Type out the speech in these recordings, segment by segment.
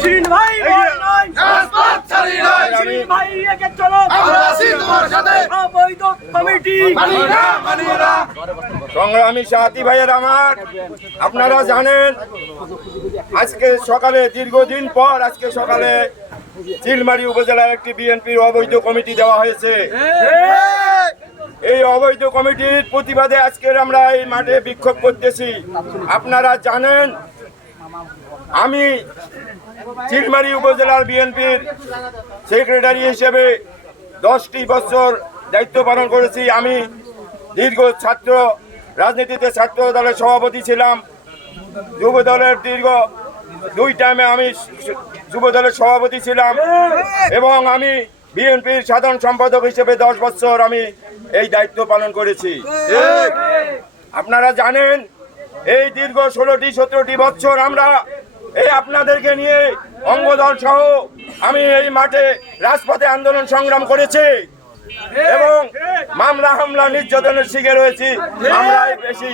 শিরিন ভাই রাজপথ ছাড়ি নাই শিরিন ভাই একে চলো। আমরা আছি তোমার সাথে। অবৈধ কমিটি। মানি না মানি না সংগ্রামী সাথী ভাইয়ের আমার আপনারা জানেন আজকে সকালে দীর্ঘদিন পর আজকে সকালে চিলমারি উপজেলার একটি বিএনপির অবৈধ কমিটি দেওয়া হয়েছে। এই অবৈধ কমিটির প্রতিবাদে আজকের আমরা এই মাঠে বিক্ষোভ করতেছি। আপনারা জানেন আমি চিলমারি উপজেলার বিএনপির সেক্রেটারি হিসেবে দশটি বছর দায়িত্ব পালন করেছি। আমি দীর্ঘ ছাত্র, রাজনীতিতে ছাত্র দলের সভাপতি ছিলাম। যুব দলের দীর্ঘ দুই টাইমে আমি যুব দলের সভাপতি ছিলাম এবং আমি বিএনপির সাধারণ সম্পাদক হিসেবে দশ বছর আমি এই দায়িত্ব পালন করেছি। আপনারা জানেন, এই দীর্ঘ ষোলোটি, সতেরোটি বছর আমরা এই আপনাদেরকে নিয়ে অঙ্গদল সহ আমি এই মাঠে রাজপথে আন্দোলন সংগ্রাম করেছি এবং মামলা হামলা নির্যাতনের শিখে রয়েছি বেশি।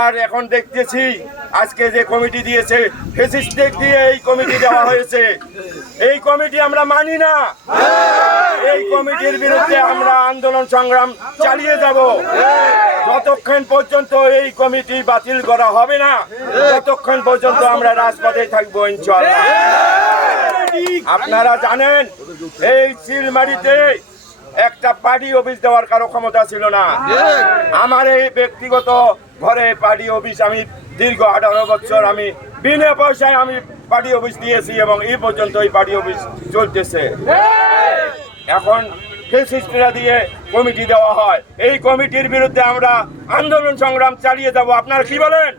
আর এখন দেখতেছি, আজকে যে কমিটি দিয়েছে দিয়ে এই কমিটি দেওয়া হয়েছে। এই কমিটি আমরা মানি না। এই কমিটির বিরুদ্ধে আমরা আন্দোলন সংগ্রাম চালিয়ে যাব। যতক্ষণ পর্যন্ত এই কমিটি বাতিল করা হবে না, ততক্ষণ পর্যন্ত আমরা রাজপথে থাকব আপনারা জানেন, এই চিলমারিতে একটা পার্টি অফিস দেওয়ার কারও ক্ষমতা ছিল না। আমার এই ব্যক্তিগত ঘরে পার্টি অফিস আমি দীর্ঘ আঠারো বছর আমি বিনা পয়সায় আমি পার্টি অফিস দিয়েছি এবং এই পর্যন্ত এই পার্টি অফিস চলতেছে। এখন ফেসিস্টরা দিয়ে কমিটি দেওয়া হয়। এই কমিটির বিরুদ্ধে আমরা আন্দোলন সংগ্রাম চালিয়ে যাব। আপনারা কি বলেন?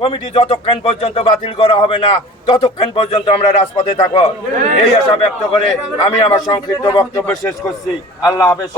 কমিটি যতক্ষণ পর্যন্ত বাতিল করা হবে না ততক্ষণ পর্যন্ত আমরা রাজপথে থাকব। এই আশা ব্যক্ত করে আমি আমার সংক্ষিপ্ত বক্তব্য শেষ করছি। আল্লাহ হাফেজ।